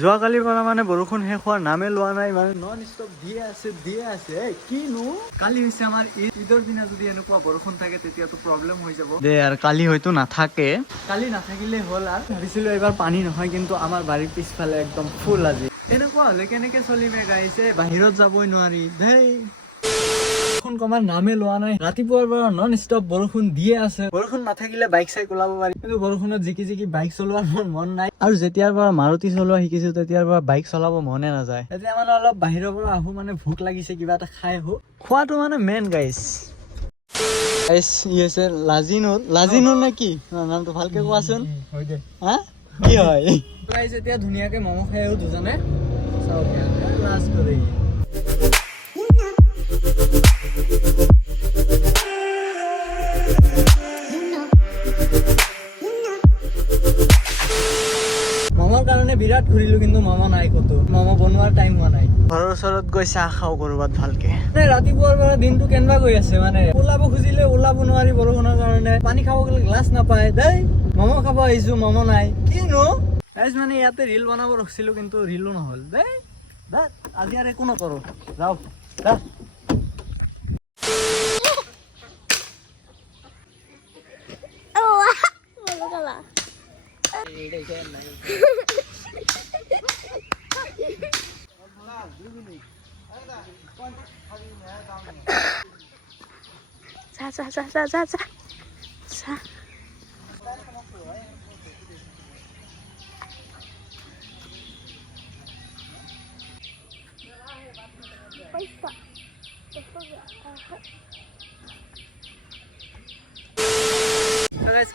যোৱাকালিৰ পৰা মানে বৰষুণ শেষ হোৱাৰ নামে লোৱা নাই, মানে নন ষ্টপ দিয়ে আছে। কিনো কালি হৈছে আমাৰ ঈদৰ দিনা, যদি এনেকুৱা বৰষুণ থাকে তেতিয়াতো প্ৰব্লেম হৈ যাব দে। আৰু কালি হয়তো নাথাকে, কালি নাথাকিলে হ'ল। আৰু ভাবিছিলো এইবাৰ পানী নহয়, কিন্তু আমাৰ বাৰীৰ পিছফালে একদম ফুল আজি। এনেকুৱা হলে কেনেকে চলিমে গাইছে, বাহিৰত যাবই নোৱাৰি দেই। বৰষুণ কমাৰ নামে লোৱা নাই, ৰাতিপুৱাৰ পৰা নন ষ্টপ বৰষুণ দিয়ে আছে। বৰষুণ নাথাকিলে বাইক চাইক ওলাব পাৰি, কিন্তু বৰষুণত জিকি বাইক চলোৱাৰ মোৰ মন নাই। আৰু যেতিয়াৰ পৰা মাৰুতি চলোৱা শিকিছো তেতিয়াৰ পৰা বাইক চলাব মনে নাযায়। এতিয়া মানে অলপ বাহিৰৰ পৰা আহো, মানে ভোক লাগিছে, কিবা এটা খাই আহো। খোৱাটো মানে মেইন গাইছ। ই হৈছে লাজিনুৰ নে কি নামটো, ভালকে কোৱাচোন। হা কি হয়? এতিয়া ধুনীয়াকে ম'ম' খাই আহো দুজনে। লাজ কৰে। মমৰ কাৰণে বিৰাট ঘূৰিলো, কিন্তু মম নাই ক'তো। মম বনোৱাৰ টাইম হোৱা নাই। ঘৰৰ ওচৰত গৈ চাহ খাওঁ কৰবাত ভালকে। ৰাতিপুৱাৰ পৰা দিনটো কেনেবা গৈ আছে, মানে ওলাব খুজিলে ওলাব নোৱাৰি বৰষুণৰ কাৰণে। পানী খাব গ'লে গ্লাছ নাপায় দেই। মম খাব আহিছো, মম নাই। কিনো মানে ইয়াতে ৰিল বনাব ৰখিছিলো, কিন্তু ৰিলো নহল দেই। আজি আৰু একো নকৰো, যাও।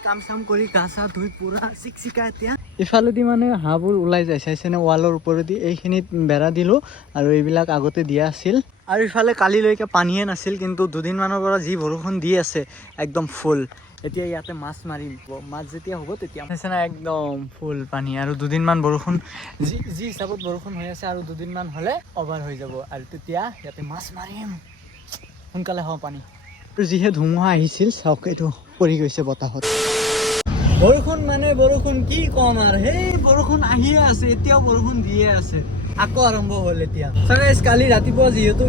কাম চাম কৰি গা চা ধুই পুৰা চিকচিকা। এতিয়া ইফালেদি মানে হাঁহবোৰ ওলাই যায়, চাইছেনে ৱালৰ ওপৰেদি। এইখিনিত বেৰা দিলো, আৰু এইবিলাক আগতে দিয়া আছিল। আৰু ইফালে কালিলৈকে পানীয়ে নাছিল, কিন্তু দুদিনমানৰ পৰা যি বৰষুণ দি আছে একদম ফুল। এতিয়া ইয়াতে মাছ মাৰিম, মাছ যেতিয়া হ'ব তেতিয়া চাইছেনে একদম ফুল পানী। আৰু দুদিনমান বৰষুণ যি হিচাপত বৰষুণ হৈ আছে, আৰু দুদিনমান হ'লে অভাৰ হৈ যাব, আৰু তেতিয়া ইয়াতে মাছ মাৰিম। সোনকালে হওঁ পানী। যিহে ধুমুহা আহিছিল চাওক, এইটো পৰি গৈছে বতাহত। বৰষুণ মানে বৰষুণ, কি কম আৰু। সেই বৰষুণ আহিয়ে আছে, এতিয়াও বৰষুণ দিয়ে আছে। আকৌ আৰম্ভ হ'ল এতিয়া। কালি ৰাতিপুৱা যিহেতু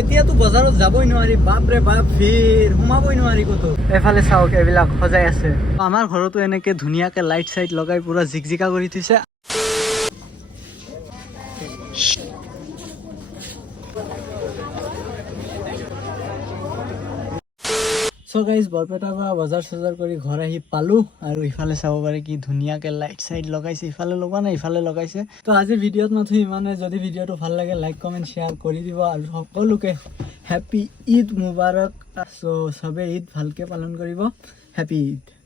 এতিয়াতো বজাৰত যাবই নোৱাৰি, বাপৰে বাপ ভিৰ, সোমাবই নোৱাৰি ক'তো। এফালে চাওক এইবিলাক সজাই আছে। আমাৰ ঘৰতো এনেকে ধুনীয়াকে লাইট চাইট লগাই পুৰা জিকজিকা কৰি থৈছে। সো গাইজ, বৰপেটাৰ পৰা বজাৰ চজাৰ কৰি ঘৰ আহি পালো। আৰু ইফালে চাব পাৰে কি ধুনীয়াকে লাইট চাইট লগাইছে। ইফালে লগোৱা নাই, ইফালে লগাইছে। তো আজি ভিডিঅ'ত মাথো ইমানে। যদি ভিডিঅ'টো ভাল লাগে লাইক কমেণ্ট শ্বেয়াৰ কৰি দিব, আৰু সকলোকে হেপী ঈদ মুবাৰক। চ' চবে ঈদ ভালকে পালন কৰিব। হেপী ঈদ।